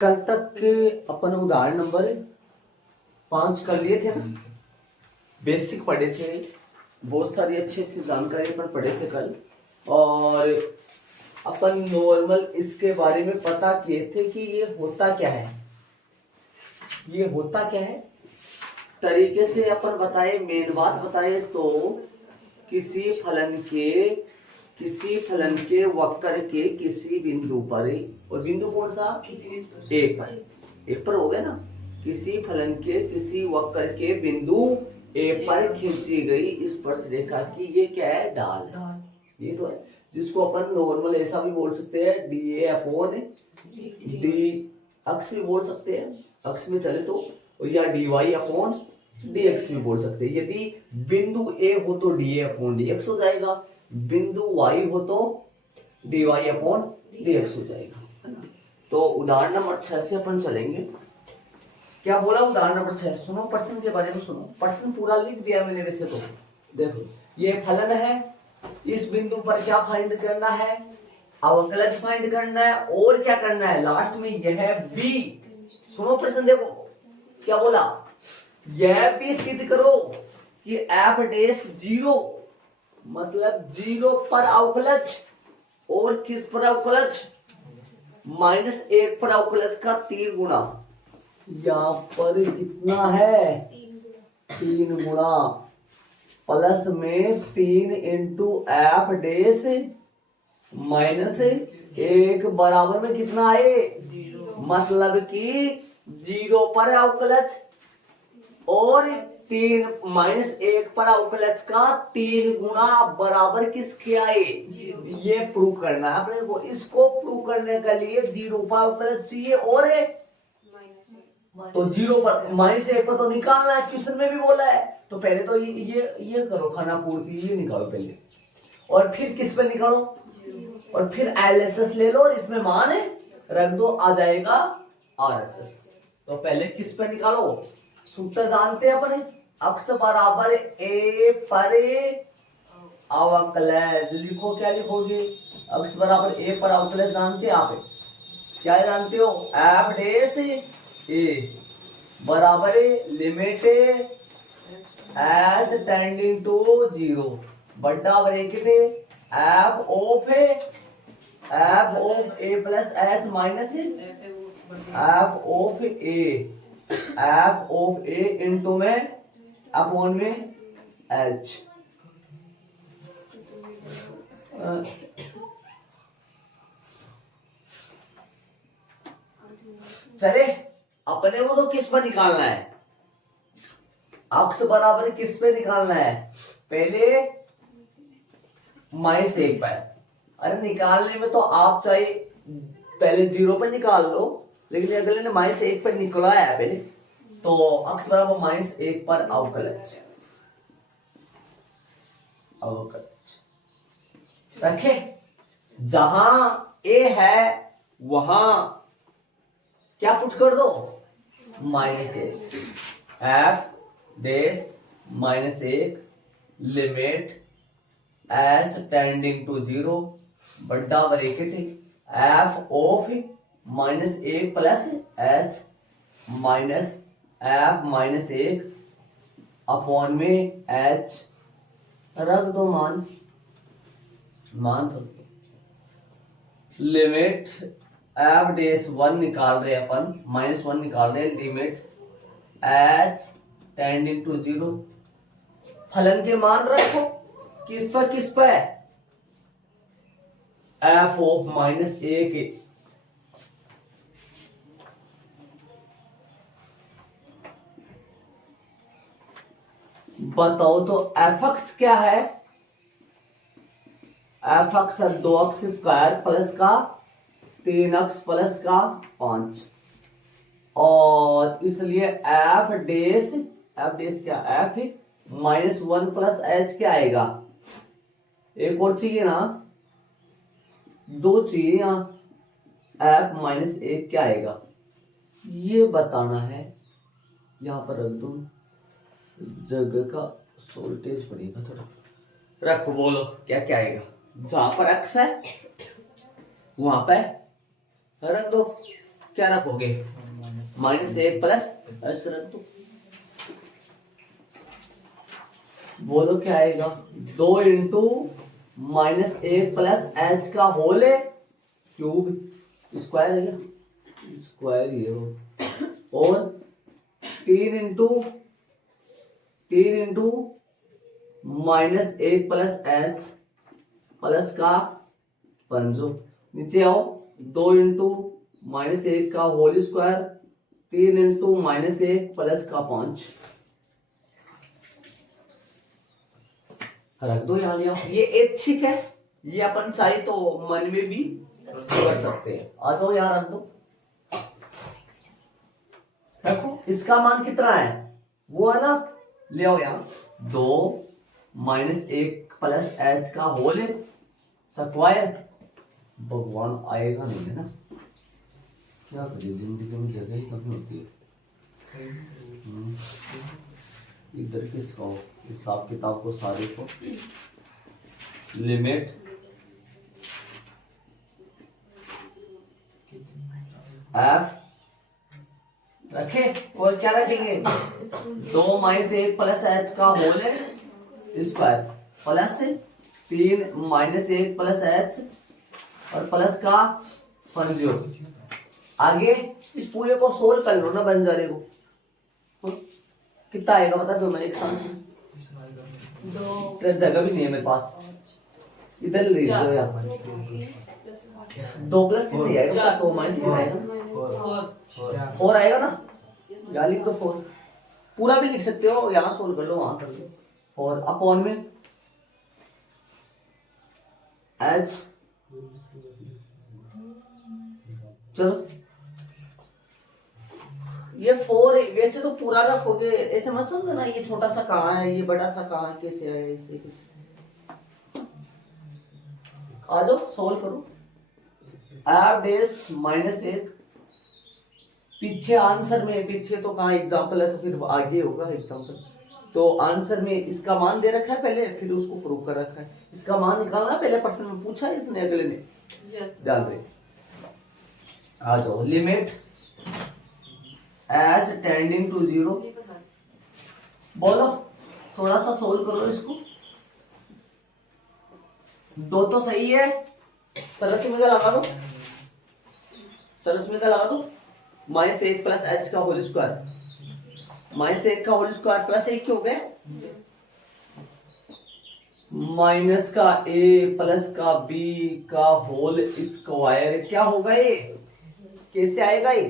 कल तक के अपन उदाहरण नंबर 5 कर लिए थे ना। बेसिक पढ़े थे, बहुत सारी अच्छी अच्छी जानकारी अपन पढ़े थे कल। और अपन नॉर्मल इसके बारे में पता किए थे कि ये होता क्या है, ये होता क्या है तरीके से अपन बताए। मेन बात बताए तो किसी फलन के वक्र के किसी बिंदु पर, और बिंदु कौन सा, एक पर हो गया ना। किसी फलन के किसी वक्र के बिंदु ए पर खींची गई स्पर्श रेखा की ये क्या है, ढाल। ये तो है, जिसको अपन नॉर्मल ऐसा भी बोल सकते हैं, D A upon D X भी बोल सकते हैं, अक्स में चले तो, या D Y upon D X भी बोल सकते हैं। यदि बिंदु ए हो तो D A upon D X हो जाएगा, बिंदु वाई हो तो D Y upon D X हो जाएगा, है ना। तो उदाहरण नंबर 6 से अपन चलेंगे। क्या बोला उदाहरण नंबर 6, सुनो प्रश्न के बारे में सुनो। प्रश्न पूरा लिख दिया मैंने वैसे तो। देखो ये फलन है, इस बिंदु पर क्या फाइंड करना है, अवकलज फाइंड करना है, और क्या करना है लास्ट में यह बी। सुनो प्रश्न देखो क्या बोला, यह भी सिद्ध करो कि एफ डैश 0 मतलब 0 पर अवकलज, और किस पर अवकलज, -1 पर अवकलज का 3 गुना। यहाँ पर कितना है, 3 गुना, प्लस में 3 इंटू एफ डैश -1 बराबर में कितना आए, मतलब कि 0 पर अवकलज और 3 -1 पर अवकलज का 3 गुना बराबर किसके आए, ये प्रूव करना है अपने को। इसको प्रूव करने के लिए 0 पर अवकलज चाहिए, और तो 0 पर -1 पर तो निकालना है, क्वेश्चन में भी बोला है। तो पहले तो ये करो खाना पूर्ति, ये निकालो पहले, और फिर किस पे निकालो, और फिर LHS ले लो और इसमें मान रख दो, आ जाएगा RHS। तो पहले किस पे निकालो, सूत्र जानते हैं अपने, अक्स बराबर ए पर अवकलज। लिखो, क्या लिखोगे, अक्स बराबर ए पर अवकलज जानते हैं आप, क्या जानते हो, एफ डैश ए बराबर लिमिट एज टेंडिंग टू 0 बड़ा bracket F of A plus H minus F of A into में अपॉन में एच। चले अपने को तो किस पर निकालना है, अक्स बराबर किस पे निकालना है, पहले -1 पर। अरे निकालने में तो आप चाहे पहले 0 पर निकाल लो, लेकिन अगले ने -1 पर निकला है पहले, तो अक्स बराबर -1 पर अवकलज रखे। जहां ए है वहां क्या पुट कर दो, -1 F dash -1 limit H tending to 0 बड़ा bracket F of -1 plus H minus F -1 upon में एच, रख दो मान दो। लिमिट एफ डैश 1 निकाल रहे अपन, -1 निकाल रहे, लिमिट एच टेंडिंग टू 0, फलन के मान रखो किस पर एफ ऑफ -1 बताओ तो एफ एक्स क्या है, F x 2x square plus का 3x प्लस का 5, और इसलिए एफ डैश क्या, एफ -1 प्लस एच क्या आएगा, एक और चाहिए ना, 2 चाहिए यहाँ, एफ -1 क्या आएगा ये बताना है। यहाँ पर रख दो, जगह का सोल्टेज पड़ेगा थोड़ा, रखो, बोलो क्या क्या आएगा, जहां पर एक्स है वहां पे रख दो, क्या रखोगे? -1 प्लस एच रख दो। बोलो क्या आएगा? 2 इंटू -1 प्लस एच का होल क्यूब, स्क्वायर है क्या? स्क्वायर ही है वो। और 3 इंटू -1 प्लस एच प्लस का पंजो। नीचे आओ, 2 इंटू -1 का होल स्क्वायर, 3 इंटू -1 प्लस का 5 रख दो। यहाँ ले आओ, ये ऐच्छिक है, ये अपन चाहे तो मन में भी कर सकते हैं। आ जाओ यहाँ रख दो, रखो। इसका मान कितना है? वो है ना, ले आओ यहाँ। 2 -1 प्लस एच का होल स्क्वायर। भगवान आएगा नहीं है ना, क्या करिए, जिंदगी में जगह ही कमी होती है। इधर किसका हो, हिसाब किताब को सारे को। लिमिट एफ रखे, और क्या रखेंगे? 2 -1 प्लस एच का whole square plus 3 -1 plus H और प्लस का पंजो। आगे इस पूरे को सोल्व कर लो ना, बन जा रहे को। कितना आएगा बता दो, मैं एक साथ से। जगह भी नहीं है मेरे पास, इधर ले दो यार। 2 प्लस कितने आएगा? 2 -3 आएगा, 4 आएगा ना। या लिख दो 4, पूरा भी लिख सकते हो, यहाँ सोल्व कर लो, वहां कर लो। और अपॉन में एच, चलो ये 4 है। वैसे तो पूरा रखोगे, ऐसे मत समझो ना, ये छोटा सा कहाँ है, ये बड़ा सा कहाँ है, कैसे है, ऐसे कुछ। आ जाओ सोल्व करो। एफ डेस -1, पीछे आंसर में, पीछे तो कहाँ एग्जाम्पल है तो फिर आगे होगा एग्जाम्पल। तो आंसर में इसका मान दे रखा है पहले, फिर उसको प्रूव कर रखा है। इसका मान निकालना पहले, प्रश्न में पूछा है इसने, अगले ने। ध्यान दे, आ जाओ। Limit S tending to 0। बोलो, थोड़ा सा सोल्व करो इसको। 2 तो सही है, सरस में लगा दो, सरस में लगा दो। -1 प्लस एच का होल स्क्वायर, -1 का होल स्क्वायर प्लस 1 क्यों हो गए? माइनस का a प्लस का b का होल स्क्वायर। क्या होगा ये, कैसे आएगा ये?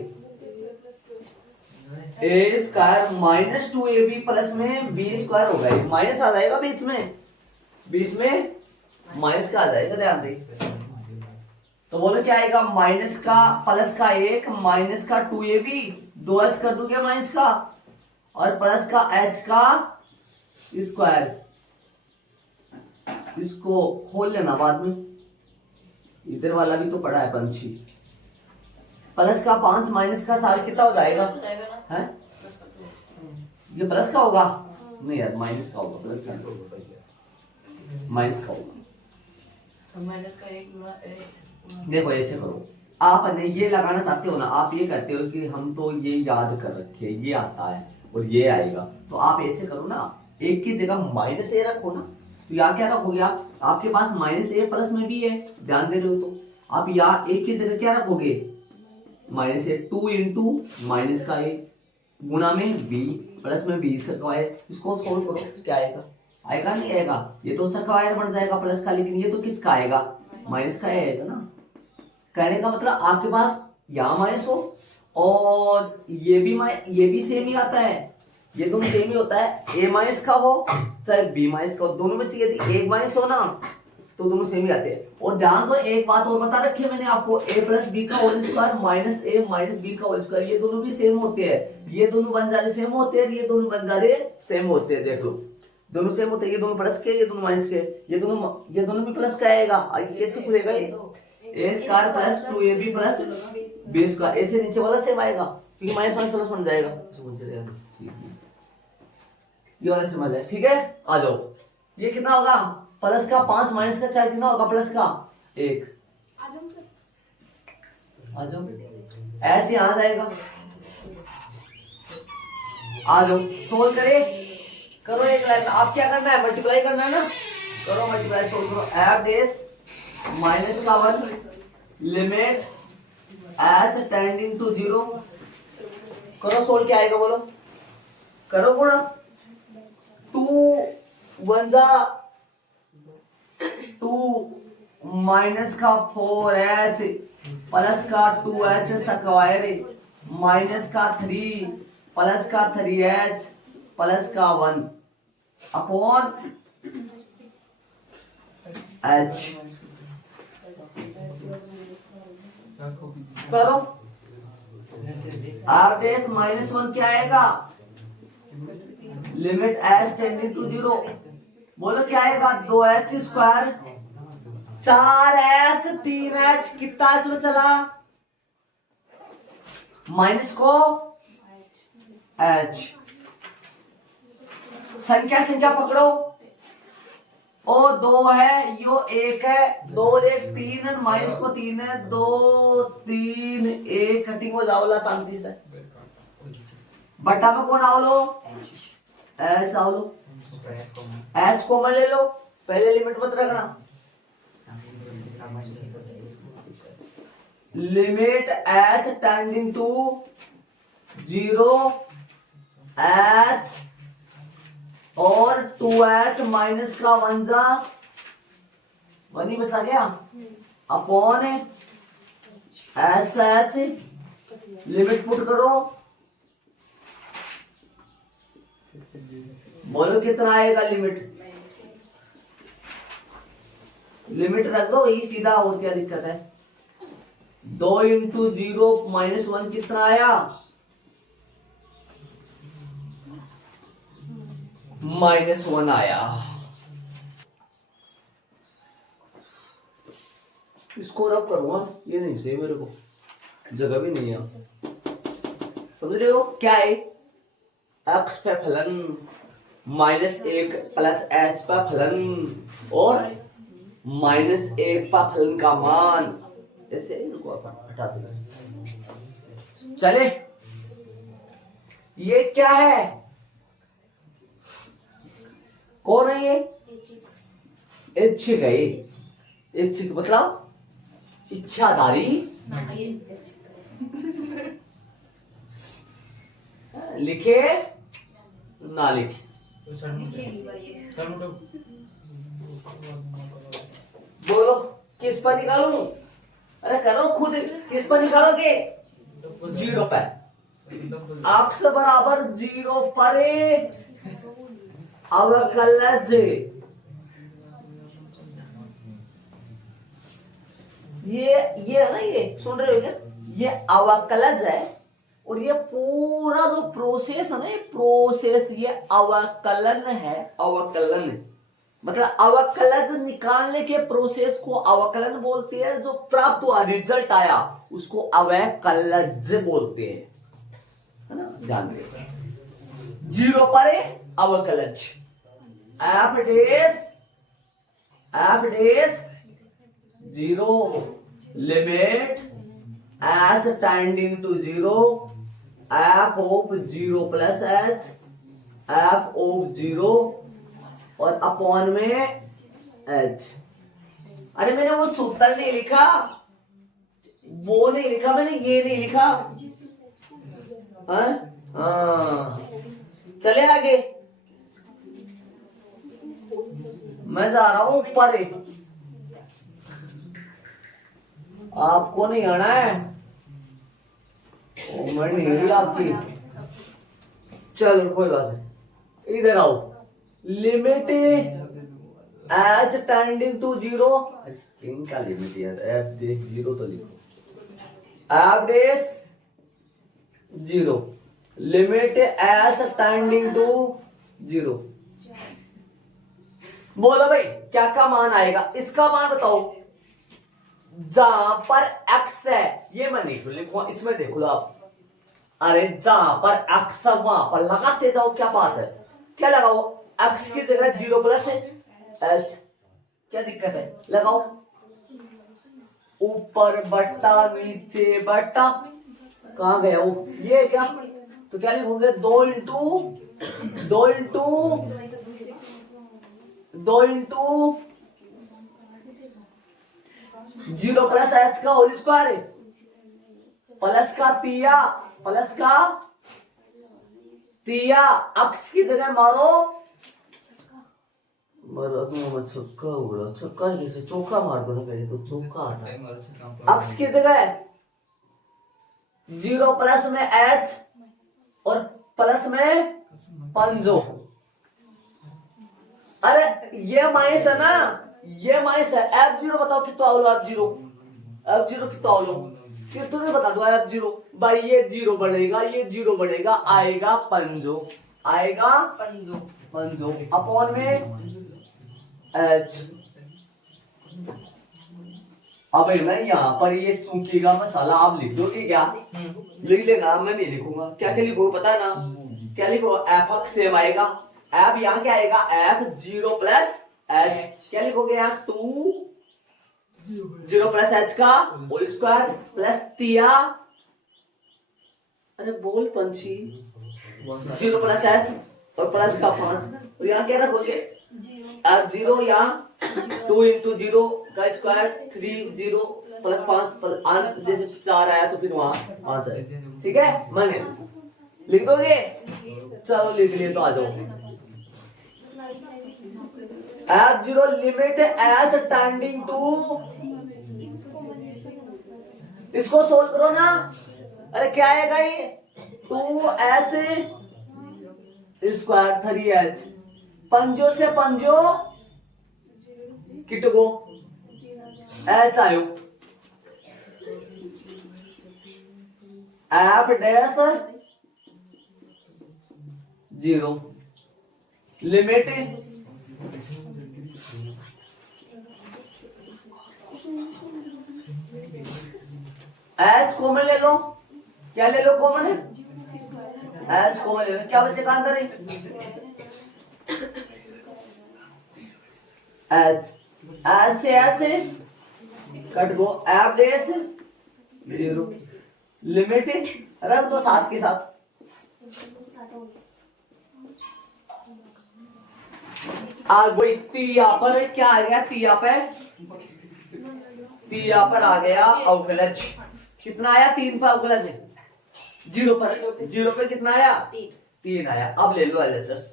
a स्क्वायर -2ab प्लस में b स्क्वायर होगा। ये माइनस आ जाएगा बीच में, बीच में माइनस का आ जाएगा, ध्यान दे। तो बोलो क्या आएगा? माइनस का प्लस का 1 माइनस का 2ab, 2h कर दोगे माइनस का, और प्लस का h का स्क्वायर। इसको खोल लेना बाद में, इधर वाला भी तो पड़ा है पंछी। प्लस का 5 माइनस का 4 कितना हो जाएगा? है ये प्लस का होगा? नहीं यार, माइनस का होगा, प्लस का माइनस का होगा। माइनस का 1 देखो ऐसे करो, आप ये लगाना चाहते हो ना, आप ये कहते हो कि हम तो ये याद कर रखे, ये आता है और ये आएगा, तो आप ऐसे करो ना, एक की जगह -a रखो ना। तो यहाँ क्या रखोगे आप? आपके पास -a प्लस में भी है, ध्यान दे रहे हो तो आप यहाँ एक की जगह क्या रखोगे? -a। 2 इंटू माइनस का 1 गुना में b प्लस में b स्क्वायर। इसको सोल्व करो, क्या आएगा? आएगा नहीं आएगा? ये तो स्क्वायर बन जाएगा प्लस का, लेकिन ये तो किसका आएगा? माइनस का आएगा ना। कहने का मतलब आपके पास यहाँ माइनस हो और ये भी सेम ही आता है, ये दोनों सेम ही होता है। a माइनस का हो चाहे b माइनस का हो, दोनों में से यदि एक माइनस हो ना तो दोनों सेम ही आते हैं। और ध्यान दो, एक बात और बता रखी है मैंने आपको, a प्लस बी का whole square minus a minus B का होल स्क्वायर, ये दोनों भी सेम होते हैं। ये दोनों बन जा रहे सेम होते हैं, ये दोनों बन जा रहे सेम होते हैं। देख लो, दोनों सेम होते हैं, ये दोनों प्लस के, ये दोनों माइनस के, ये दोनों भी प्लस का आएगा। कैसे खुलेगा ये? a square plus 2ab plus b square, ऐसे नीचे वाला सेम आएगा क्योंकि माइनस वन प्लस बन जाएगा। ये वाला समझ है, ठीक है। आ जाओ, ये कितना होगा? प्लस का 5 माइनस का 4 कितना होगा? प्लस का 1। आ जाओ, एच यहां जाएगा, आ जाओ सोल्व करे, करो एक लाइन। आप क्या करना है, मल्टीप्लाई करना है ना, करो मल्टीप्लाई, सोल्व करो। एफ डेस माइनस का 1 लिमिट एच टेंडिंग टू 0, करो सोल्व, क्या आएगा बोलो, करो गुणा, 2 1 जा 2 माइनस का 4h प्लस का 2h स्क्वायर माइनस का 3 प्लस का 3h प्लस का 1 अपॉन h, करो। आर डेस माइनस 1 क्या आएगा, लिमिट एच टेंडिंग टू 0, बोलो क्या आएगा, 2h स्क्वायर 4h 3h, कितना h में चला, माइनस को h, संख्या संख्या पकड़ो, ओ 2 है, यो 1 है, 2 और 1 3 है, माइनस को 3 है, 2 3 1 कटिंग हो जाओ ला शांति से, बटा में कौन आओ लो, एच आओ लो, एच को मैं ले लो, पहले लिमिट मत रखना, limit H tending to 0 H और 2h माइनस का 1 जा 1 ही बचा गया, upon H H, limit put करो, बोलो कितना आएगा लिमिट, लिमिट रख दो यही सीधा, और क्या दिक्कत है, 2 इंटू 0 माइनस 1 कितना आया, -1 आया। इसको रब करूंगा, ये नहीं सही, मेरे को जगह भी नहीं है, समझ रहे हो क्या है, x पे फलन -1 प्लस h पे फलन और -1 का फलन का मान, ऐसे इनको अपन हटा देंगे। चले, ये क्या है, कौन है ये, इच्छुक है, इच्छुक मतलब इच्छाधारी, लिखे ना लिखे, बोलो किस पर निकालूं, अरे करो खुद, किस पर निकालोगे, 0 पे, x बराबर 0 पर अवकलज, ये है ना, ये सुन रहे हो क्या, ये अवकलज है, और ये पूरा जो प्रोसेस है ना, ये प्रोसेस, ये अवकलन है, अवकलन मतलब अवकलज निकालने के प्रोसेस को अवकलन बोलते हैं, जो प्राप्त हुआ रिजल्ट आया उसको अवकलज बोलते हैं, है ना, ध्यान दे, 0 पर अवकलज, F dash 0 limit H tending to 0 F of 0 plus H F of 0 और अपॉन में एच। अरे मैंने वो सूत्र नहीं लिखा, वो नहीं लिखा मैंने, ये नहीं लिखा, हाँ चले आगे, मैं जा रहा हूं ऊपर, आपको नहीं आना है, मैं नहीं हुई आपकी, चलो कोई बात नहीं, इधर आओ, लिमिट एच टेंडिंग टू 0, इनका लिमिट यार, एफ डेस 0 तो लिखो, F dash 0 limit H tending to 0, बोलो भाई क्या का मान आएगा, इसका मान बताओ, जहां पर x है, ये मैं नहीं लिखूंगा, इसमें देख लो आप, अरे जहां पर x है वहां पर लगाते जाओ, क्या बात है, क्या लगाओ, x की जगह 0 प्लस है h, क्या दिक्कत है, लगाओ, ऊपर बट्टा नीचे बट्टा, कहाँ गया वो, ये क्या, तो क्या लिखोगे, 2 इंटू 0 प्लस एच का होल स्क्वायर प्लस का तिया अक्स की जगह मारो छक्का उड़ा, छक्का कैसे, चौका मार दो ना पहले तो, चौका आता अक्स की जगह 0 प्लस में एच और प्लस में पंजो, अरे ये माइनस है ना, ये माइनस है, F0 बताओ कितना आओ, F0 कितना आओ, फिर तुम्हें बता दो F0 भाई, ये 0 बढ़ेगा, ये 0 बढ़ेगा, आएगा पंजो अपॉन में H। अब ना यहाँ पर ये चूकेगा मसाला, आप लिख दोगे क्या, लिख लेना, मैं नहीं लिखूंगा, क्या लिखोगे पता है ना, क्या लिखो, f सेम आएगा, f यहाँ क्या आएगा, F0 प्लस h, क्या लिखोगे यहाँ 2 0 प्लस h का होल स्क्वायर प्लस तिया, अरे बोल पंछी, 0 प्लस h और प्लस का 5, और यहाँ क्या रखोगे F0 यहाँ 2 इंटू 0 का स्क्वायर 3 0 प्लस 5 आंसर जैसे 4 आया तो फिर वहां आंसर, ठीक है, माने लिख दोगे, चलो लिख लिए तो आ जाओ, F0 limit H tending to, इसको सोल्व करो ना, अरे क्या आएगा ये 2h स्क्वायर 3h, पंजो से पंजो कितगो h आयो, f dash 0 limit h common ले लो, क्या ले लो कॉमन है, h कॉमन ले लो, क्या बचेगा अंदर है h से h कट गो, f डैश 0 लिमिट रख दो साथ के साथ, आ गई तिया पर, क्या आ गया तिया पर आ गया अवकलज, कितना आया 3 पर अवकलज, 0 पर कितना आया 3 आया, अब ले लो LHS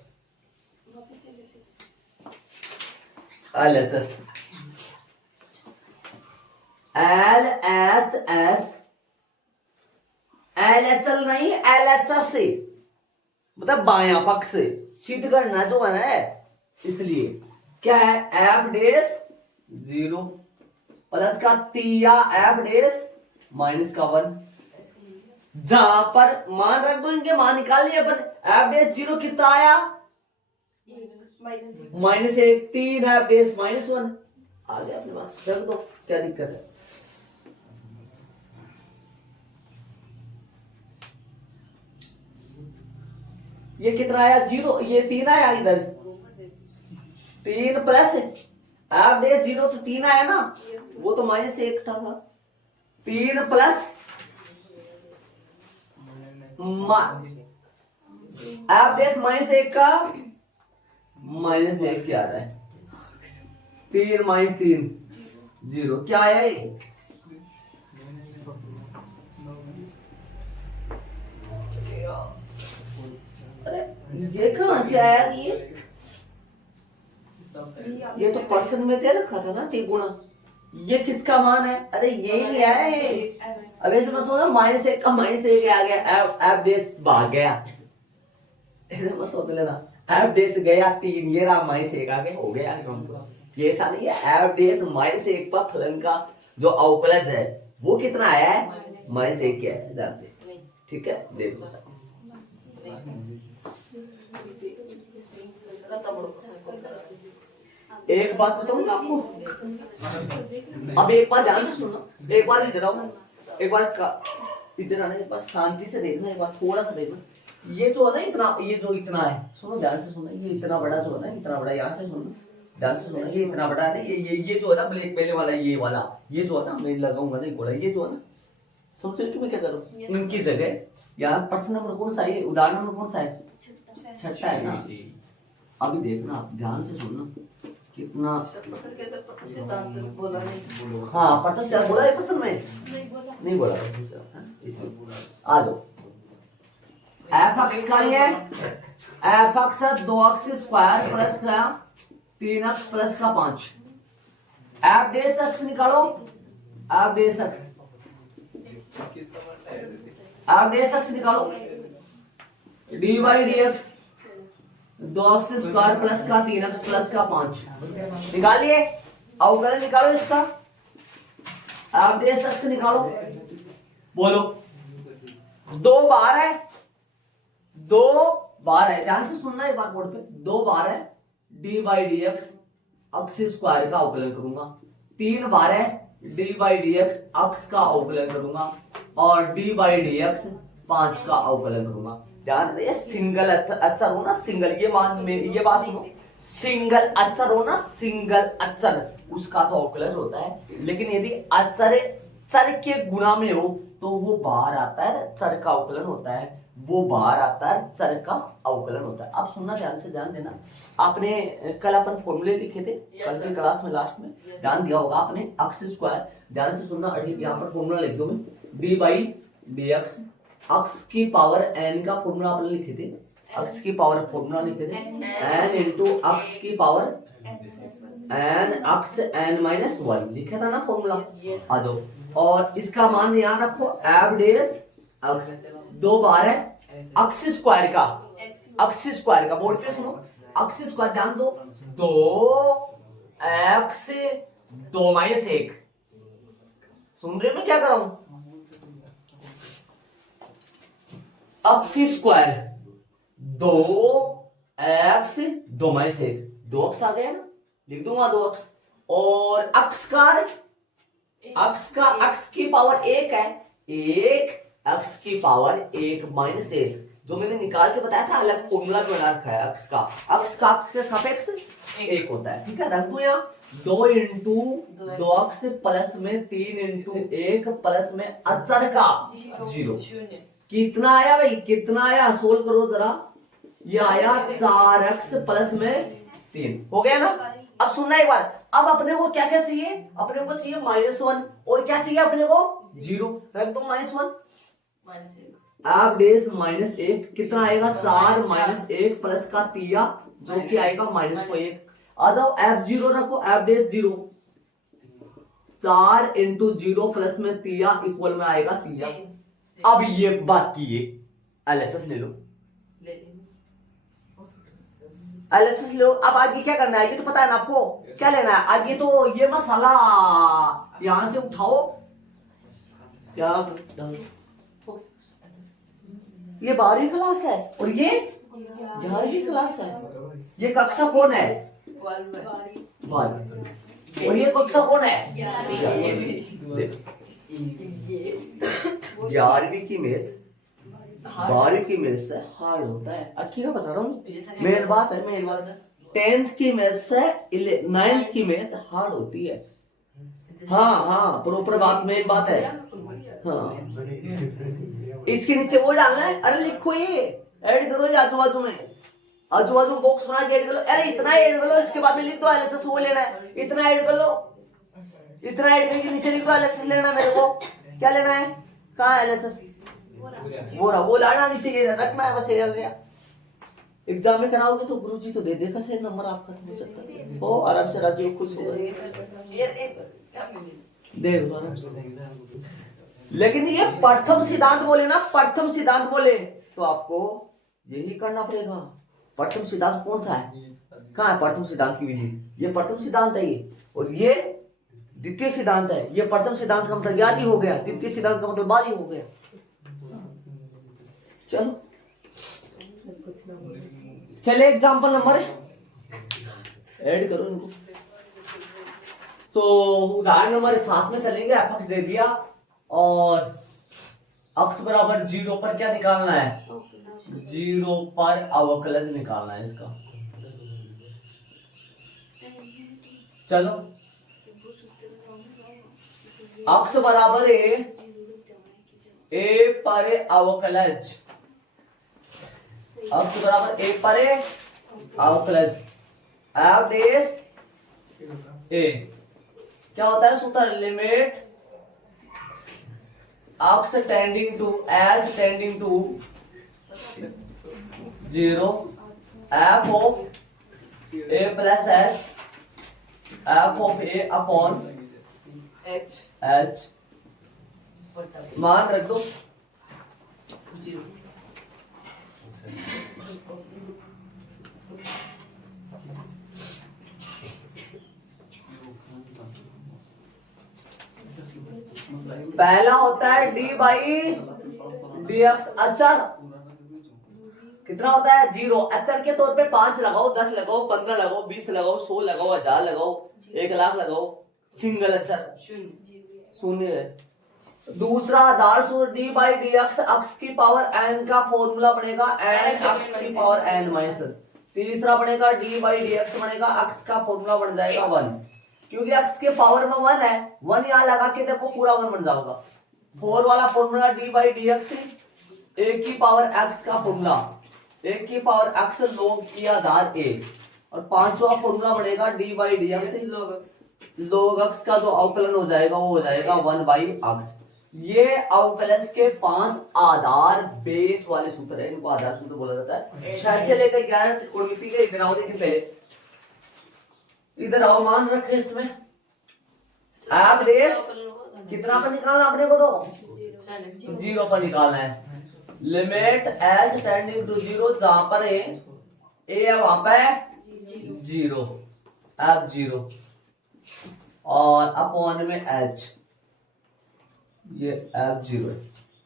LHL नहीं LHS से, मतलब बायां पक्ष से सिद्ध करना जो है, इसलिए क्या है f डेस 0 प्लस का तिया f डेस माइनस का 1, जहां पर मान रख दो, इनके मान निकाल लिए अपन, f डेस 0 कितना आया -1, 3 f डेस -1 आ गया अपने पास, रख दो, क्या दिक्कत है, ये कितना आया 0, ये 3 आया इधर, 3 प्लस f डेस 0 तो 3 आया ना, वो तो -1 था, 3 प्लस f डेस -1 का -1 क्या आ रहा है, 3 -3 0, क्या आया ये, अरे ये कहां से आया, ये तो पर्सन में दे रखा था ना 3 गुना, ये किसका मान है, अरे ये नहीं आया, अब ऐसे मत सोचो -1 का -1 आ गया, f डेस भाग गया, ऐसे मत सोच लेना, f डेस गया 3, ये रहा -1 आ गया, हो गया, ये ऐसा नहीं है, f डेस -1 पर फलन का जो अवकलज है वो कितना आया है -1 क्या है, ध्यान दे, ठीक है, देखो एक बात बताऊंगा आपको, अब एक बार ध्यान से सुनना, एक बार इधर आओ, एक बार इधर आना, एक बार शांति से देखना, एक बार थोड़ा सा देखना, ये जो है ना इतना, ये जो इतना है, सुनो ध्यान से सुनो, ये इतना बड़ा जो है ना, इतना बड़ा यहाँ से सुनो, ध्यान से सुनना, ये इतना बड़ा है, ये जो है ना ब्लैक पहले वाला, ये वाला, ये जो है ना मैं लगाऊंगा नहीं बोला, ये जो है ना, समझ रहे हो कि मैं क्या करूँ? इनकी जगह यहाँ प्रश्न नंबर कौन सा है, उदाहरण नंबर कौन सा है? छठा है ना। अभी देखना आप ध्यान से सुनना कितना। प्रश्न के अंदर प्रथम सिद्धांत बोला नहीं। हाँ प्रथम सिद्धांत बोला है प्रश्न में, नहीं बोला आ जाओ। एफ एक्स का ये F x 2x square plus का 3x प्लस का 5। एफ डेस एक्स निकालो, F dash x, F dash x निकालो, D by D x 2x square plus का 3x प्लस का 5 निकालिए। अवकलन निकालो इसका, एफ डेस एक्स निकालो, बोलो। 2 बार है, 2 बार है, ध्यान से सुनना एक बार बोर्ड पे। 2 बार है D by D X X square का अवकलन करूंगा। 3 बार है D by D X X का अवकलन करूंगा, और डी बाई डी एक्स 5 का अवकलन करूंगा। ध्यान रहे सिंगल अक्षर हो ना, सिंगल, ये बात सुनो, सिंगल अक्षर हो ना, सिंगल अक्षर उसका तो अवकलन होता है, लेकिन यदि अक्षर चर के गुणा में हो तो वो बाहर आता है, चर का अवकलन होता है, वो बाहर आता है, चर का अवकलन होता है। अब सुनना ध्यान से, ध्यान देना। आपने कल अपन फॉर्मूले लिखे थे कल की क्लास में, लास्ट में ध्यान दिया होगा आपने। एक्स स्क्वायर, ध्यान से सुनना, यहाँ पर फॉर्मूला लिख दो मैं, D by D X, X की पावर एन का फॉर्मूला आपने लिखे थे, एक्स की पावर फॉर्मूला लिखे थे, एन इंटू एक्स की power N X N minus 1 लिखा था ना फॉर्मूला। आ जाओ, और इसका मान ध्यान रखो, एफ डेस एक्स 2 बार है एक्स स्क्वायर का, एक्स स्क्वायर का, बोर्ड पे सुनो, एक्स स्क्वायर ध्यान दो, 2 एक्स 2 माइनस 1, सुन रहे हो मैं क्या कर रहा हूं? X square 2 x 2 minus 1, 2 x आ गया ना, लिख दूंगा 2 एक्स, और एक्स की पावर 1 है, 1 एक्स की पावर 1 माइनस 1, जो मैंने निकाल के बताया था, अलग फॉर्मूला बना रखा है। एक्स का एक्स के सापेक्ष 1 होता है, ठीक है। रख दो यहाँ 2 इंटू 2x प्लस में 3 इंटू 1 प्लस में अचर का 0। कितना आया भाई, कितना आया, सोल्व करो जरा। ये आया 4x प्लस में 3, हो गया ना। अब सुनना एक बार, अब अपने को क्या क्या चाहिए, अपने को चाहिए -1, और क्या चाहिए अपने को 0, रख दो -1, आप डेस -1 कितना आएगा, 4 -1 प्लस का 3 जो कि आएगा -1। आ जाओ f0 रखो, f डेस 0, 4 इंटू 0 प्लस में 3 इक्वल में आएगा 3। अब ये बाकी है, एलएचएस ले लो, एलएचएस लो। अब आगे क्या करना है, ये तो पता है ना आपको क्या लेना है आगे, तो ये मसाला यहां से उठाओ, क्या ये 12वीं क्लास है और ये 11वीं क्लास है। ये कक्षा कौन है, 12वीं, और ये कक्षा कौन है, 11वीं की मैथ 12वीं की मैथ से हार्ड होता है, अच्छी का बता रहा हूँ, मेन बात है, मेन बात है। 10th की मैथ से 9th की मैथ हार्ड होती है, हाँ प्रॉपर बात, मेन बात है। हाँ इसके नीचे वो डालना है, अरे लिखो ये ऐड करो, आजू बाजू में बॉक्स बना के ऐड करो, अरे इतना ऐड कर लो, इसके बाद में लिख दो एलएचएस वो लेना है, इतना ऐड कर लो, इतना ऐड करके नीचे लिख दो एलएचएस लेना है मेरे को, क्या लेना है, कहाँ एलएचएस, वो लाना नीचे, ये रखना है बस, ये हो गया। एग्जाम में कराओगे तो गुरुजी तो दे देगा सही नंबर, आपका हो सकता है हो, आराम से राजू खुश होगा, दे दो आराम से। लेकिन ये प्रथम सिद्धांत बोले ना, प्रथम सिद्धांत बोले तो आपको यही करना पड़ेगा। प्रथम सिद्धांत कौन सा है, कहाँ है प्रथम सिद्धांत की विधि, ये प्रथम सिद्धांत है ये, और ये द्वितीय सिद्धांत है। ये प्रथम सिद्धांत का मतलब याद ही हो गया, द्वितीय सिद्धांत का मतलब बाद ही हो गया। चलो चले एग्जाम्पल नंबर ऐड करो इनको, तो उदाहरण नंबर 7 में चलेंगे। एफ दे दिया और x बराबर 0 पर क्या निकालना है, 0 पर अवकलन निकालना है इसका। चलो अक्स बराबर ए पर अवकलज, अक्स बराबर ए पर अवकलज एफ डेस ए। क्या होता है सूत्र? Limit X tending to H tending to 0 F of A plus H, F of A upon H H. मान रख दो 0। पहला होता है डी बाई डी एक्स अचर। कितना होता है? 0। अचर के तौर पे 5 लगाओ, 10 लगाओ, 15 लगाओ, 20 लगाओ, 100 लगाओ, 1000 लगाओ, 1 लाख लगाओ। सिंगल अचर शून्य है। दूसरा आधार सूत्र डी बाई डी एक्स, अक्स की पावर एन का फॉर्मूला बनेगा एन अक्स की पावर एन माइनस। तीसरा बनेगा डी बाई डी एक्स बनेगा अक्स का फॉर्मूला बन जाएगा 1, क्योंकि अक्स के पावर में 1 है। 1 यहाँ लगा के देखो पूरा 1 बन जाएगा। 4 वाला formula d by D x, a की पावर एक्स का फॉर्मूला, ए की पावर एक्स log की आधार ए। और 5वां फॉर्मूला बनेगा D by D x log x का जो अवकलन हो जाएगा वो हो जाएगा 1 बाई एक्स। ये अवकलज के 5 आधार बेस वाले सूत्र है, इनको आधार सूत्र बोला जाता है। 6 से लेकर 11 त्रिकोणमिति के। इधर आओ, देखिए पहले इधर आओ, मान रखे इसमें एफ डेस कितना पर निकालना अपने को? तो 0 पर निकालना है। लिमिट एज टेंडिंग टू 0, जहां पर ए है वहां पे 0, एफ 0 और अपॉन में एच, ये एफ 0 है।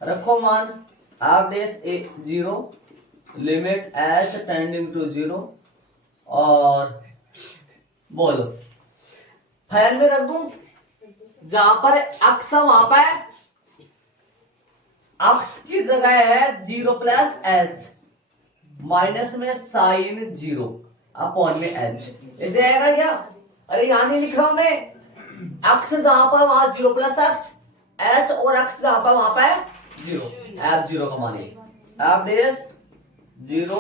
रखो मान F dash A 0, limit H tending to 0 और बोलो फैन में रख दूं, जहां पर अक्स वहां पर अक्स की जगह है 0 प्लस एच, माइनस में साइन 0 अपॉन में एच। ऐसे आएगा क्या? अरे यहां नहीं लिख रहा हूं मैं। अक्स जहां पर वहां 0 प्लस एक्स, एच और अक्स जहां पर वहां पर 0, एफ 0 का मान F dash 0,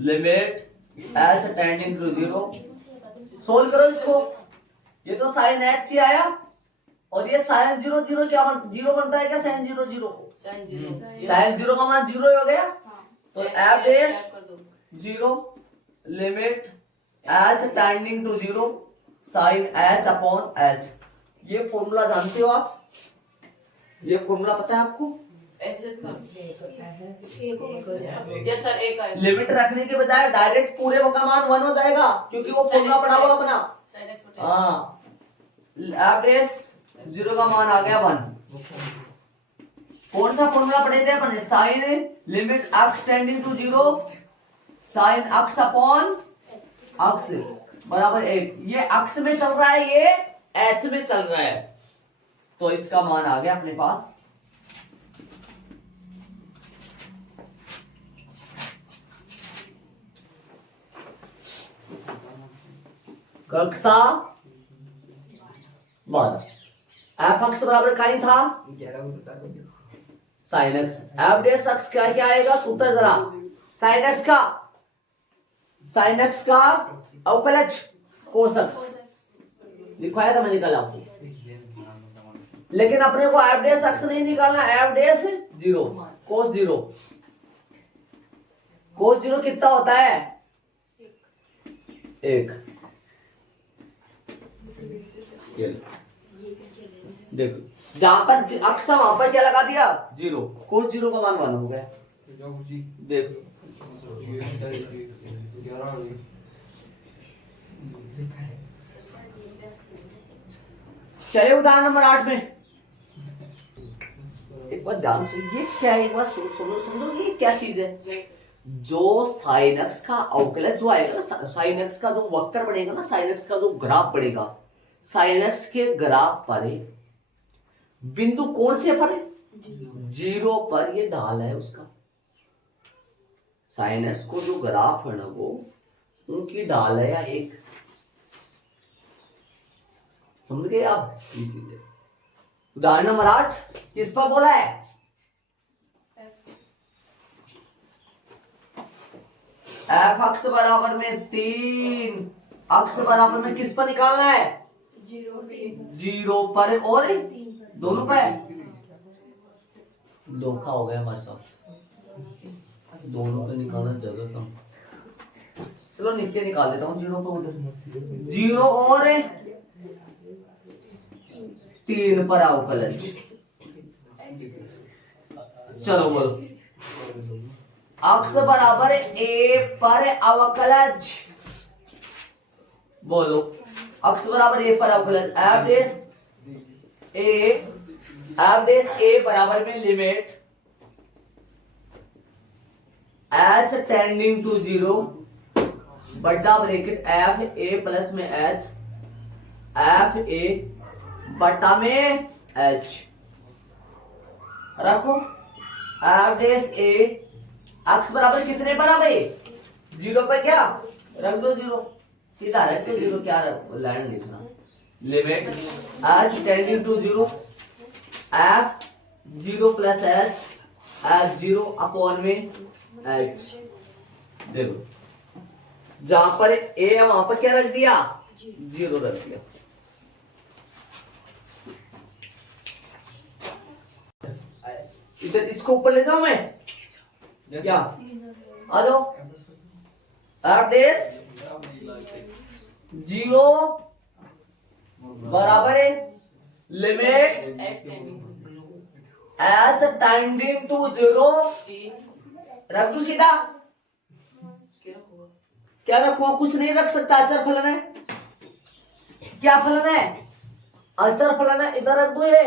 limit H tending to 0। Solve करो इसको। ये तो साइन एच ही आया और ये साइन 0 0 क्या 0 बनता है क्या? साइन 0 0, साइन 0 का मान 0 हो गया। तो F dash 0, limit H tending to 0, sine H upon H. ये फॉर्मूला जानते हो आप? ये फॉर्मूला पता है आपको? यस सर, एक आएगा। लिमिट रखने के बजाय डायरेक्ट पूरे का मान 1 हो जाएगा, क्योंकि वो फॉर्मूला पड़ा हुआ अपना। हाँ, एफ डेस 0 का मान आ गया 1। कौन सा फॉर्मूला पढ़े थे अपने? Sine limit X tending to 0, sine X upon X बराबर 1। ये एक्स में चल रहा है, ये एच में चल रहा है, तो इसका मान आ गया अपने पास। कक्षा 12 एफ एक्स बराबर का ही था sine x. F dash x क्या क्या आएगा? सूत्र जरा साइन एक्स का अवकलज कोस एक्स लिखवाया था मैंने कल आपको, लेकिन अपने को एफ डेस एक्स नहीं निकालना। एफ डेस 0 कोस 0, कोस 0 कितना होता है? 1। देखो जहां पर अक्स वहां पर क्या लगा दिया? 0, कोस 0 का मान 1 हो गया। देखो चले उदाहरण नंबर 8 में। एक बार ध्यान से, ये क्या है? एक बार समझो ये क्या चीज है? जो साइन एक्स का अवकलज जो आएगा ना, साइन एक्स का जो वक्र बनेगा ना, साइन एक्स का जो ग्राफ बनेगा, साइन एक्स के ग्राफ पर बिंदु कौन से पर? 0 पर ये ढाल है उसका। साइन एक्स को जो ग्राफ है ना, वो उनकी ढाल है या 1। समझ गए आप ये चीजें। उदाहरण नंबर 8 किस पर बोला है? एफ अक्स बराबर में 3 अक्स बराबर में किस पर निकालना है? 0 पर और दोनों पे। धोखा हो गया हमारे साथ, दोनों पे निकालना जगह कम। चलो नीचे निकाल देता हूँ 0 पे उधर। 0 और 3 पर अवकलज। चलो बोलो अक्स बराबर a पर अवकलज। बोलो अक्स बराबर a पर अवकलज। एफ डेस a बराबर में लिमिट h टेंडिंग टू 0 बटा ब्रैकेट एफ ए प्लस में h एफ ए बटा में h रखो। एफ डेस a अक्स बराबर कितने बराबर? 0 पर क्या रख दो 0, सीधा रख दो 0, क्या लाइन लिखना। Limit h tending to 0 f 0 plus h f 0 upon में h। देखो जहां पर a है वहां पर क्या रख दिया? 0 रख दिया। इधर इसको ऊपर ले जाओ मैं क्या आ जाओ। एफ डेस 0 बराबर है लिमिट h टेंडिंग टू 0 रख दो सीधा। क्या रखूं? कुछ नहीं रख सकता, अचर फलन है। क्या फलन है? अचर फलन है, इधर रख दो। ये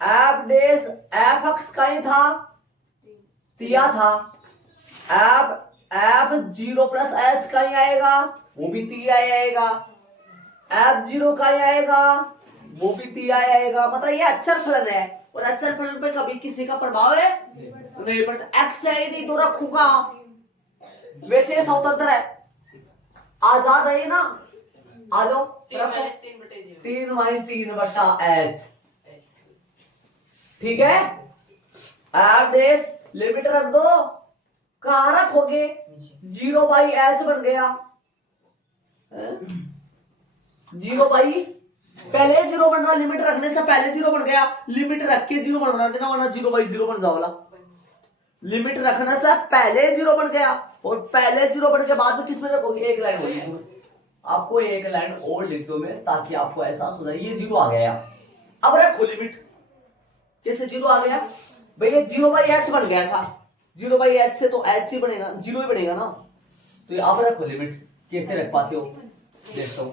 एफ डेस एफ अक्स का ही था, तिया था। एफ 0 प्लस h का ही आएगा, वो भी तिया आएगा। एफ 0 का ही आएगा, वो भी तिया आएगा। मतलब ये अचर फलन है, और अचर फलन पे कभी किसी का प्रभाव है नहीं पड़ता। एक्स है ही नहीं तो रखूंगा। वैसे ये स्वतंत्र है, आजाद है ना। आ जाओ 3 माइनस 3 बटा h, ठीक है। एफ डेस लिमिट रख दो, कहां रखोगे? 0 बाई h बन गया। 0 बाई पहले 0 बन रहा, लिमिट रखने से पहले 0 बन गया। लिमिट रख के 0 बना देना, वरना 0 बाई 0 बन जाओला। लिमिट रखने से पहले 0 बन गया, और पहले 0 बन के बाद में किस में रखोगे? एक लाइन होगी। आपको एक लाइन और लिख दो मैं, ताकि आपको एहसास हो जाए ये 0 आ गया। अब रखो लिमिट। कैसे 0 आ गया? भैया 0 बाई h बन गया था, 0 बाई h से तो h ही बनेगा, 0 ही बनेगा ना। तो ये अब रखो लिमिट। कैसे रख पाते हो देखता हूँ।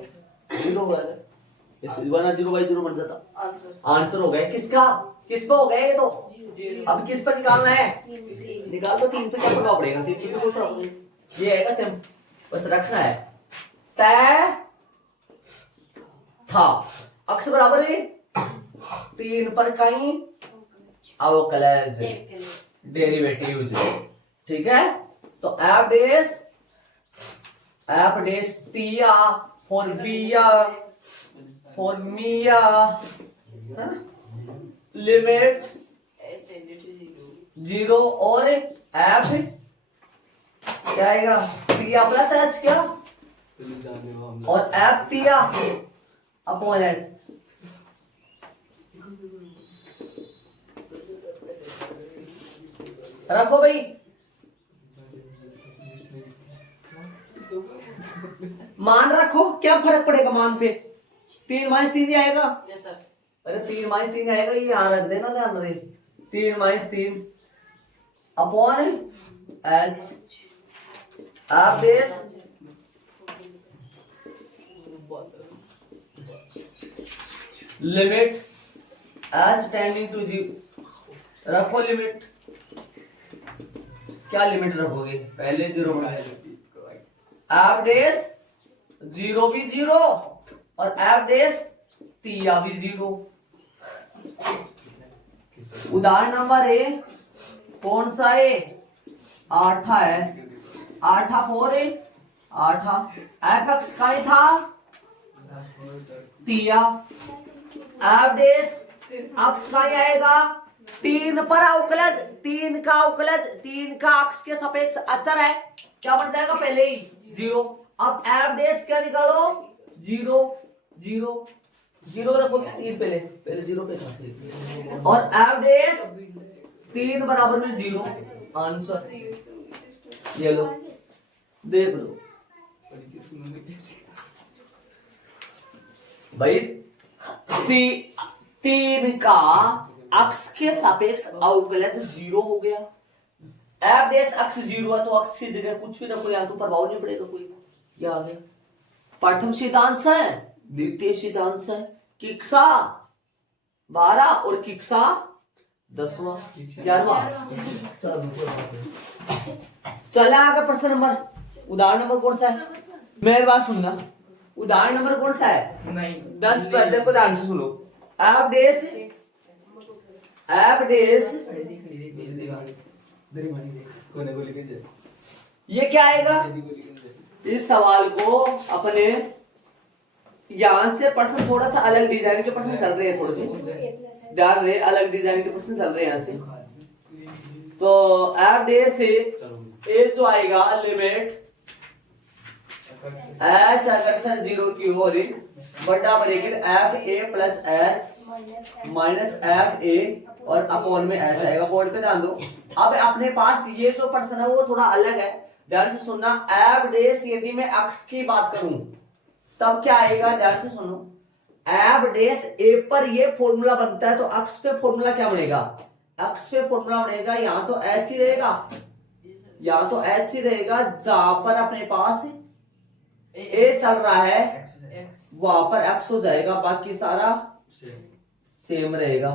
0 वरना 0 बाई 0 बन जाता। आंसर हो गया किसका? किस पे हो गया ये तो? अब किस पर निकालना है? निकाल दो। 3 पे क्या प्रभाव पड़ेगा? 3 पे कोई प्रभाव नहीं, ये आएगा सेम। बस रखना है तय था अक्स बराबर है 3 पर कहीं अवकलज डेरिवेटिव्स, ठीक है। तो एफ डेस टिया फॉर बिया फॉर मिया लिमिट 0 और एफ क्या आएगा? टिया प्लस एच क्या, और एफ टिया अपॉन एच। रखो भाई। मान रखो, क्या फर्क पड़ेगा मान पे? 3 माइनस 3 ही आएगा। Yes sir. अरे 3 माइनस 3 आएगा, ये यहां रख देना, ध्यान रहे। 3 minus 3 upon H F dash limit H tending to 0। रखो लिमिट। क्या लिमिट रखोगे? पहले 0 एफ डेस 0 भी 0 और एफ डेस तिया भी 0। उदाहरण नंबर ए कौन सा है? 8 है। 8 4 है। 8 एफ एक्स का ही था तिया एफ डेस अक्स का ही आएगा 3 पर अवकलज, 3 का अवकलज 3 का अक्स के सापेक्ष अचर है, क्या बन जाएगा पहले ही 0। अब एफ डेस क्या निकालो 0 0 0 रखोगे 3 पहले 0 पे था और एफ डेस 3 बराबर में 0 आंसर। ये लो देख लो भाई 3 का अक्स के सापेक्ष अवकलज 0 हो गया। एफ डेस अक्स 0 है तो अक्स की जगह कुछ भी रखो, यहाँ तो प्रभाव नहीं पड़ेगा कोई। ये आ गया प्रथम सिद्धांत है। द्वितीय सिद्धांत है किक्सा 12 और किक्सा 10वां 11वां। चले आगे प्रश्न नंबर, उदाहरण नंबर कौन सा है, मेरी बात सुनना। उदाहरण नंबर कौन सा है, नहीं 10 पर देखो ध्यान से सुनो। एफ डेस ये क्या आएगा, इस सवाल को अपने यहां से प्रश्न थोड़ा सा अलग डिजाइन के प्रश्न चल रहे हैं, थोड़े से ध्यान रहे, अलग डिजाइन के प्रश्न चल रहे हैं यहाँ से। तो एफ डे से ए जो आएगा लिमिट एच अगर 0 की हो रही बटा bracket F A plus H minus F A और अपॉन में एच आएगा। बोर्ड पे ध्यान दो। अब अपने पास ये जो प्रश्न है वो थोड़ा अलग है, ध्यान से सुनना। एफ डेस यदि मैं अक्स की बात करूं तब क्या आएगा, ध्यान से सुनो। एफ डेस ए पर ये फॉर्मूला बनता है तो अक्स पे फॉर्मूला क्या बनेगा, अक्स पे फॉर्मूला बनेगा यहाँ तो एच ही रहेगा, यहाँ तो एच ही रहेगा। जहां पर अपने पास ए चल रहा है वहां पर एक्स हो जाएगा, बाकी सारा सेम रहेगा।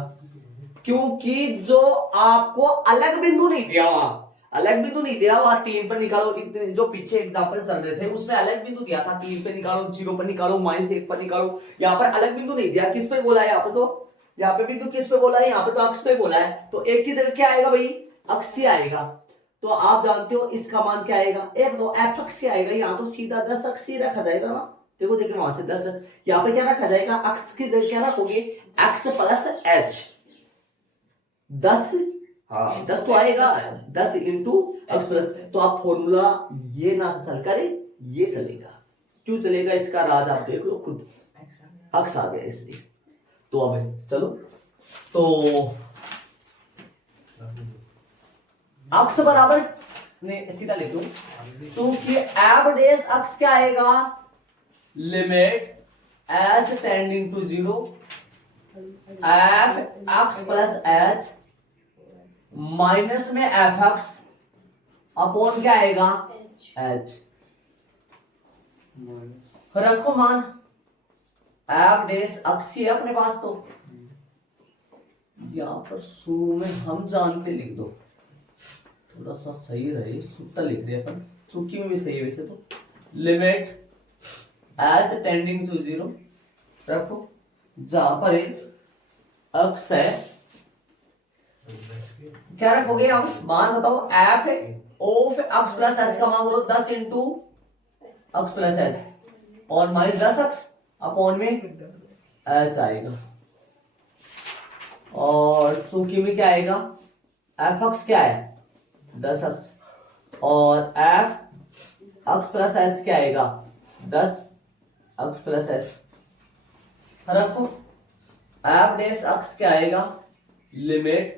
क्योंकि जो आपको अलग बिंदु नहीं दिया, वहां अलग बिंदु नहीं दिया, वहां 3 पर निकालो। जो पीछे एग्जांपल चल रहे थे उसमें अलग बिंदु दिया था, 3 पे निकालो, 0 पर निकालो, -1 पर निकालो। यहाँ पर अलग बिंदु नहीं दिया। किस पे बोला है यहाँ पे, तो यहाँ पे बिंदु किस पे बोला है, यहाँ पे तो अक्स पे बोला है। तो एक की जगह क्या आएगा भाई, अक्स ही आएगा। तो आप जानते हो इसका मान क्या आएगा, एक तो एफ अक्स ही आएगा। यहाँ तो सीधा 10 अक्स ही रखा जाएगा ना, देखो देखो वहां से 10 अक्स, यहाँ पे क्या रखा जाएगा, अक्स की जगह क्या रखोगे, एक्स प्लस एच 10, हाँ 10 तो आएगा, 10 इंटू एक्स प्लस। तो आप फॉर्मूला ये ना चल करे ये चलेगा। क्यों चलेगा इसका राज आप देख लो खुद, अक्स आ गया इसलिए। तो अब चलो तो अक्स बराबर नहीं सीधा लिख दो, क्योंकि एफ डेस अक्स क्या आएगा, limit H tending to 0 F X plus H minus में एफ एक्स अपॉन क्या आएगा एच। रखो मान एफ डेस अक्स ही है अपने पास। तो यहां पर शुरू में हम जानते लिख दो, थोड़ा सा सही रहे, सूत्र लिख रहे अपन, चुकी में भी सही है वैसे तो। लिमिट एच टेंडिंग टू 0 रखो, जहां पर अक्स है क्या रखोगे हम, मान बताओ F of x plus H का मान बोलो 10 इंटू एक्स प्लस एच और माइनस 10 एक्स अपॉन में एच आएगा। और चूंकि में क्या आएगा, एफ एक्स क्या है 10 एक्स और एफ एक्स प्लस एच क्या आएगा 10 एक्स प्लस एच। रखो एफ डेस एक्स क्या आएगा, लिमिट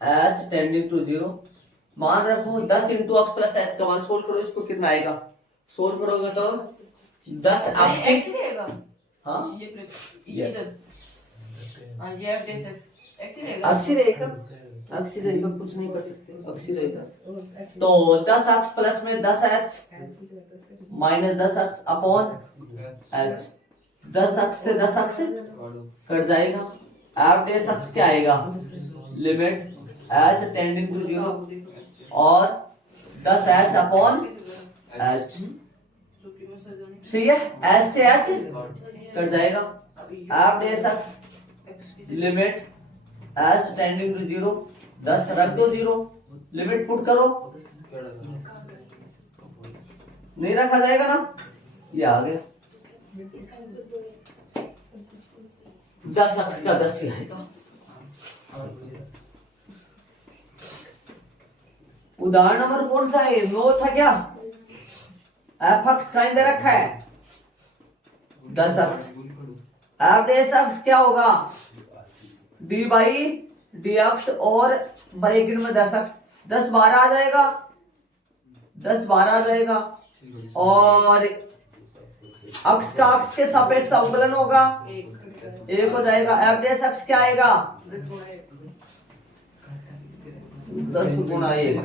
एच टेंडिंग टू 0 मान रखो 10 इंटू एक्स प्लस एच का मान सोल्व करो, इसको कितना आएगा, सोल्व करोगे तो 10 एक्स ही रहेगा। हाँ ये इधर ये एफ डेस एक्स एक्स ही रहेगा, एक्स ही रहेगा, एक्स ही रहेगा, कुछ नहीं कर सकते, एक्स ही रहेगा। तो 10 एक्स प्लस में 10 H minus 10 x upon H, 10 x से 10 एक्स कट जाएगा। एफ डेस एक्स क्या आएगा, लिमिट एच टेंडिंग टू 0 और 10 एच अपॉन एच। ठीक है, एच से एच कट जाएगा। F dash X limit H tending to 0 10 रख दो 0, लिमिट पुट करो, नहीं रखा जाएगा ना, ये आ गया। 10 अक्स का 10 ही आएगा। उदाहरण नंबर कौन सा है? 9 था क्या? एफ अक्स का दे रखा है 10 अक्स, एफ डैश अक्स क्या होगा? डी बाई डी अक्स और ब्रैकेट में 10 अक्स, 10 12 आ जाएगा, 10 12 आ जाएगा। और अक्स का अक्स के सापेक्ष अवकलन होगा, एक हो जाएगा। एफ डैश अक्स क्या आएगा? 10 गुणा 1,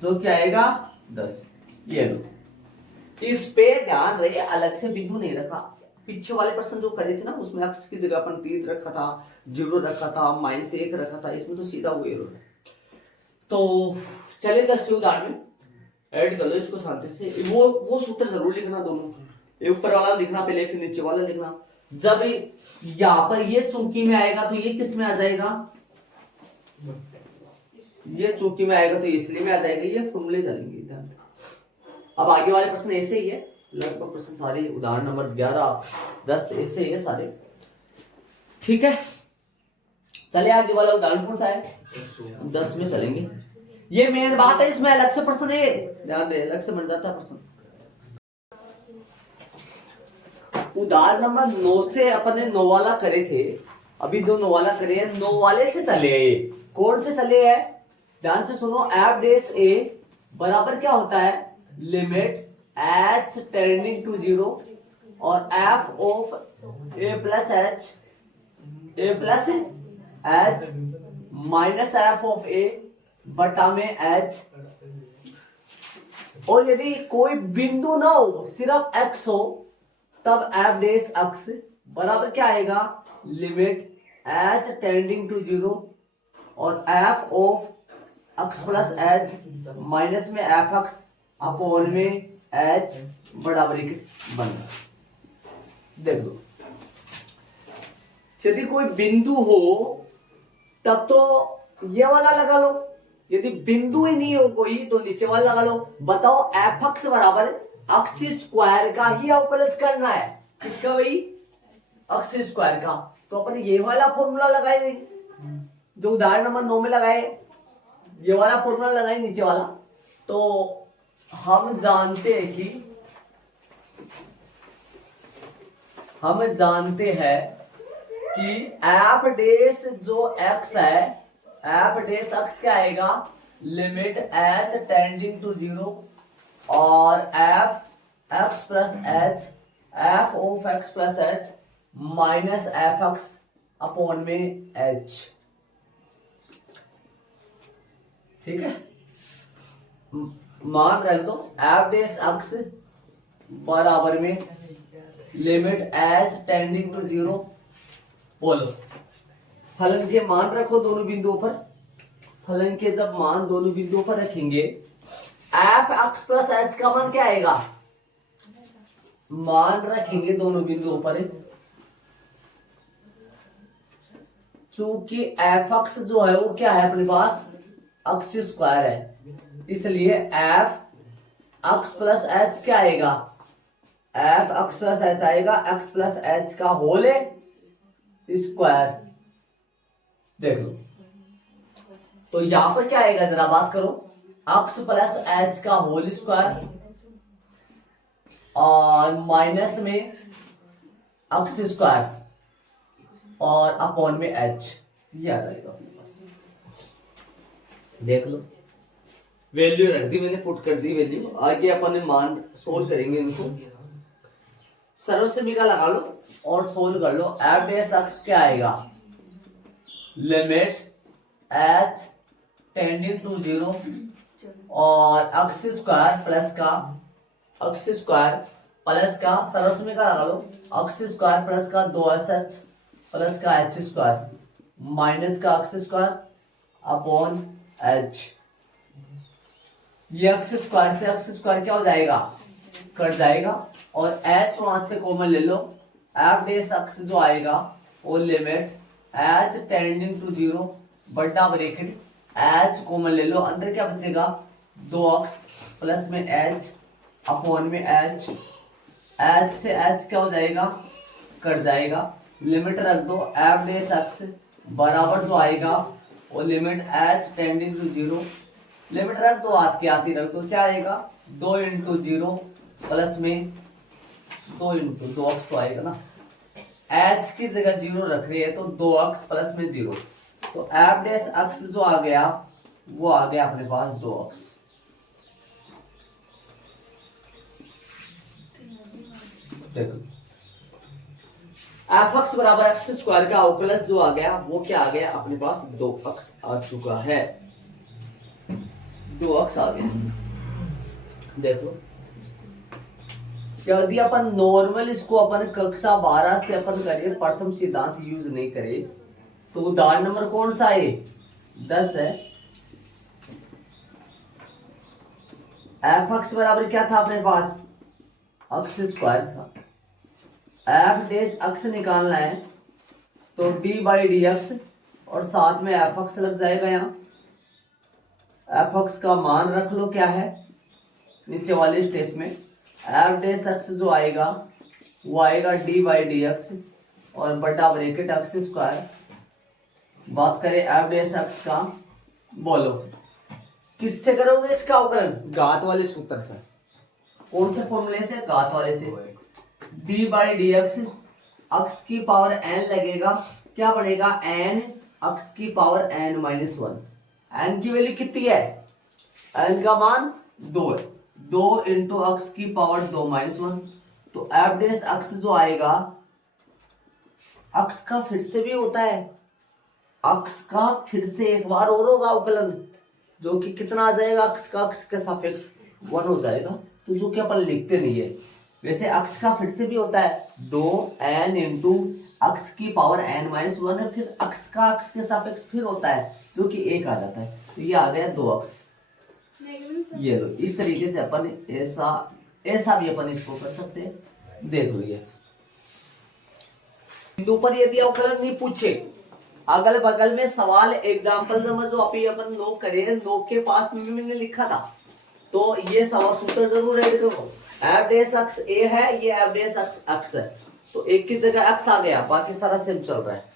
जो क्या आएगा? 10। ये लो, इस पे ध्यान रहे, अलग से बिंदु नहीं रखा। पीछे वाले प्रश्न जो करे थे ना, उसमें अक्स की जगह अपन 3 रखा था, 0 रखा था, -1 रखा था, इसमें तो सीधा वो एरर है। तो चलिए 10वें उदाहरण में ऐड कर लो इसको शांति से। वो सूत्र जरूर लिखना, दोनों, ऊपर वाला लिखना पहले, फिर नीचे वाला लिखना। जब यहाँ पर ये चौकी में आएगा तो ये किस में आ जाएगा? ये चौकी में आएगा तो इसलिए में आ जाएगा। ये फॉर्मूले चलेंगे। अब आगे वाले प्रश्न ऐसे ही है, लगभग प्रश्न सारे उदाहरण नंबर 11 10 ऐसे ही है सारे, ठीक है। चलिए आगे वाला उदाहरण कौन सा है? 10 में चलेंगे। ये मेन बात है, इसमें अलग से प्रश्न है, ध्यान दे, अलग से बन जाता है प्रश्न। उदाहरण नंबर 9 से अपन ने 9 वाला करे थे, अभी जो 9 वाला करे हैं 9 वाले से चले हैं। कौन से चले हैं? ध्यान से सुनो। एफ डैश ए बराबर क्या होता है? लिमिट h टेंडिंग टू 0 और f of a plus h minus f of a बटा में h। और यदि कोई बिंदु ना हो, सिर्फ x हो, तब f डैश अक्स बराबर क्या आएगा? लिमिट h टेंडिंग टू 0 और f of x plus h minus में f अक्स अपॉन में h बराबर बन। देख लो, यदि कोई बिंदु हो तब तो ये वाला लगा लो, यदि बिंदु ही नहीं हो कोई तो नीचे वाला लगा लो। बताओ एफ अक्स बराबर अक्स स्क्वायर का ही अवकलन करना है। किसका भाई? अक्स स्क्वायर का। तो अपन ये वाला फॉर्मूला लगाए जो उदाहरण नंबर 9 में लगाए, ये वाला फॉर्मूला लगाए नीचे वाला। तो हम जानते हैं कि एफ डैश जो एक्स है, एफ डैश एक्स क्या आएगा? लिमिट h टेंडिंग टू 0 और F X plus h, F of x plus h minus F X upon में h। ठीक है, मान रहे तो एफ डैश एक्स बराबर में लिमिट h टेंडिंग टू 0। बोलो, फलन के मान रखो दोनों बिंदुओं पर। फलन के जब मान दोनों बिंदुओं पर रखेंगे, एफ एक्स प्लस h का मान क्या आएगा? मान रखेंगे दोनों बिंदुओं पर। चूंकि एफ एक्स जो है वो क्या है अपने पास? अक्स स्क्वायर है, इसलिए एफ एक्स प्लस एच क्या आएगा? एफ एक्स प्लस एच आएगा, एक्स प्लस एच का होल स्क्वायर। देख लो, तो यहां पर क्या आएगा? जरा बात करो। एक्स प्लस एच का होल स्क्वायर और माइनस में एक्स स्क्वायर और अपॉन में एच, ये आ जाएगा अपने पास। देख लो, वैल्यू रख दी मैंने, पुट कर दी वैल्यू। आगे अपन मान सोल्व करेंगे इनको। सर्व से मीरा लगा लो और सोल्व कर लो। एफ डैश एक्स क्या आएगा? लिमिट h टेंडिंग टू 0 और एक्स स्क्वायर प्लस का सर्व से मीरा लगा लो, एक्स स्क्वायर प्लस का 2sh प्लस का h स्क्वायर माइनस का एक्स स्क्वायर अपॉन h। ये एक्स स्क्वायर से एक्स स्क्वायर क्या हो जाएगा? कट जाएगा और h वहां से कॉमन ले लो। एफ डैश एक्स जो आएगा वो लिमिट h टेंडिंग टू 0 बड़ा ब्रैकेट h कॉमन ले लो, अंदर क्या बचेगा? 2x प्लस में h अपॉन में h। h से h क्या हो जाएगा? कट जाएगा, लिमिट रख दो एफ डेस एक्स बराबर जो आएगा वो limit H tending to zero, limit रख दो हाथ के हाथ ही रख दो, क्या आएगा 2 इंटू जीरो प्लस में 2 इंटू 2 अक्स तो आएगा ना, एच की जगह जीरो रख रही है तो 2 अक्स प्लस में जीरो, तो एफ डेस अक्स जो आ गया वो आ गया अपने पास 2 अक्स। देखो एफ एक्स बराबर एक्स स्क्वायर का अवकलज जो आ गया वो क्या आ गया अपने पास 2 अक्स आ चुका है, 2 अक्स आ गया। देखो यदि अपन नॉर्मल इसको अपन कक्षा 12 से अपन करें प्रथम सिद्धांत यूज नहीं करे तो उदाहरण नंबर कौन सा है 10 है। एफ एक्स बराबर क्या था अपने पास अक्स स्क्वायर था, एफ डेस अक्स निकालना है तो डी बाई डी एक्स और साथ में एफ एक्स लग जाएगा, यहाँ एफ एक्स का मान रख लो क्या है नीचे वाले स्टेप में, एफ डेस एक्स जो आएगा वो आएगा डी बाई डी एक्स और बटा ब्रैकेट एक्स स्क्वायर। बात करें एफ डेस एक्स का, बोलो किससे करोगे इसका अवकलन, घात वाले सूत्र से, कौन से फॉर्मूले से, घात वाले से, डी बाई डी एक्स अक्स की पावर एन लगेगा, क्या बढ़ेगा एन अक्स की पावर एन माइनस 1, एन की वैल्यू कितनी है, एन का मान 2 है, 2 इंटू अक्स की पावर 2 माइनस 1, तो एफ डेस अक्स जो आएगा अक्स का फिर से भी होता है, अक्स का फिर से एक बार और होगा अवकलन जो कि कितना आ जाएगा अक्स का अक्स के सापेक्ष 1 हो जाएगा, तो जो कि अपन लिखते नहीं है, वैसे अक्स का फिर से भी होता है 2 एन इंटू अक्स की पावर एन माइनस 1 है, फिर अक्स का अक्स के सापेक्ष फिर होता है जो कि 1 आ जाता है, तो ये आ गया 2 अक्स। ये लो इस तरीके से अपन ऐसा भी अपन इसको कर सकते हैं। देख लो ये बिंदु पर यदि अवकलन नहीं पूछे, अगल बगल में सवाल एग्जाम्पल नंबर जो अभी अपन नो करे, नो के पास में मैंने लिखा था, तो ये सवाल सूत्र जरूर ऐड करो। एफ डेस एक्स ए है, ये एफ डेस एक्स है, तो एक की जगह एक्स आ गया, बाकी सारा सेम चल रहा है।